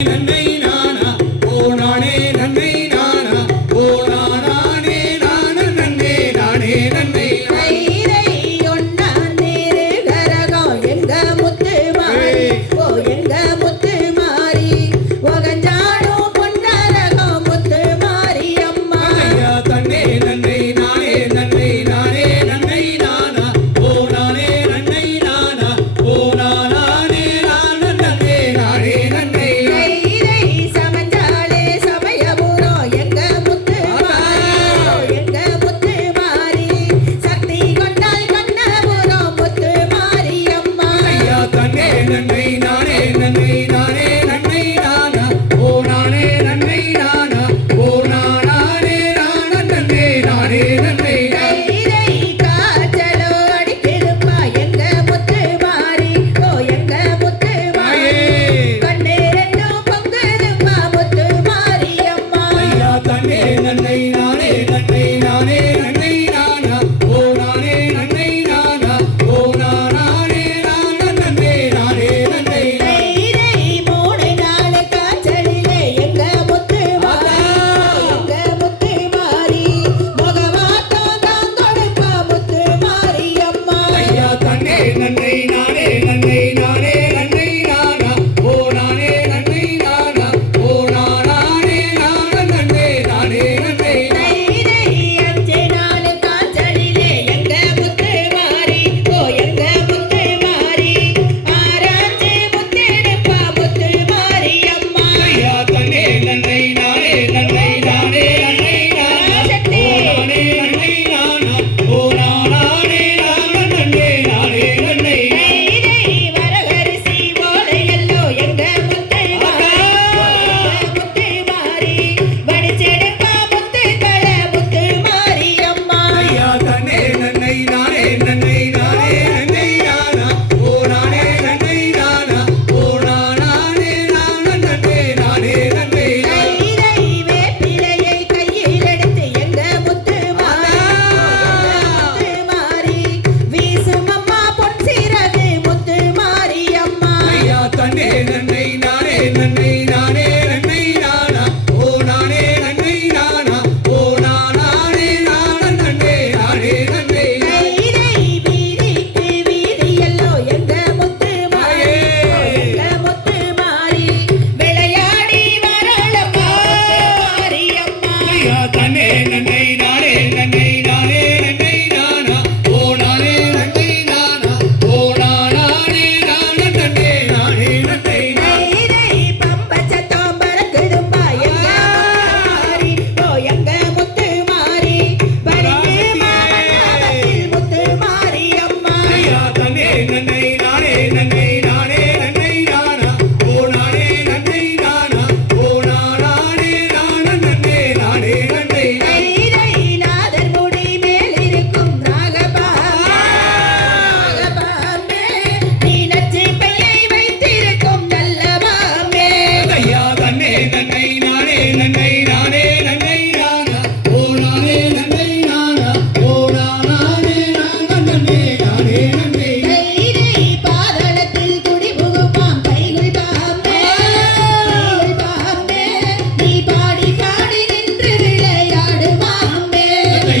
Amen. Amen.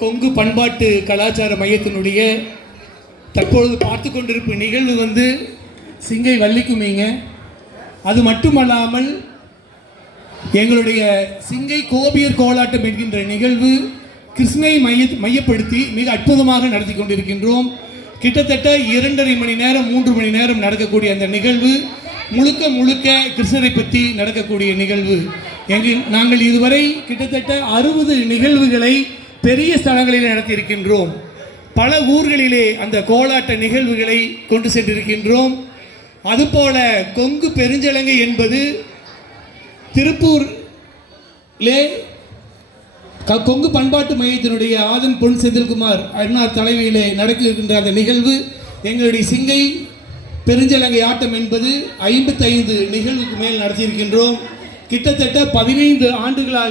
Kongu பண்பாட்டு கலாச்சார மையத்தினுடைய தற்பொழுது பார்த்து கொண்டிருக்கும் நிகழ்வு வந்து சிங்கை வள்ளிக்குமிங்க. அது மட்டுமல்லாமல் எங்களுடைய சிங்கை கோபியர் கோலாட்டம் என்கின்ற நிகழ்வு கிருஷ்ணை மைய மையப்படுத்தி மிக அற்புதமாக நடத்தி கொண்டிருக்கின்றோம். கிட்டத்தட்ட இரண்டரை மணி நேரம் மூன்று மணி நேரம் நடக்கக்கூடிய அந்த நிகழ்வு முழுக்க முழுக்க கிருஷ்ணரை பற்றி நடக்கக்கூடிய நிகழ்வு. எங்கள் நாங்கள் இதுவரை கிட்டத்தட்ட அறுபது நிகழ்வுகளை பெரிய ஸ்தலங்களில் நடத்தியிருக்கின்றோம். பல ஊர்களிலே அந்த கோலாட்ட நிகழ்வுகளை கொண்டு சென்றிருக்கின்றோம். அதுபோல கொங்கு பெருஞ்சலங்கை என்பது திருப்பூர்லே க- கொங்கு பண்பாட்டு மையத்தினுடைய ஆதன் பொன் செந்தில்குமார் அண்ணார் தலைமையிலே நடக்கின்ற அந்த நிகழ்வு எங்களுடைய சிங்கை பெருஞ்சலங்கை ஆட்டம் என்பது ஐம்பத்தைந்து நிகழ்வுக்கு மேல் நடத்தியிருக்கின்றோம். கிட்டத்தட்ட பதினைந்து ஆண்டுகளாக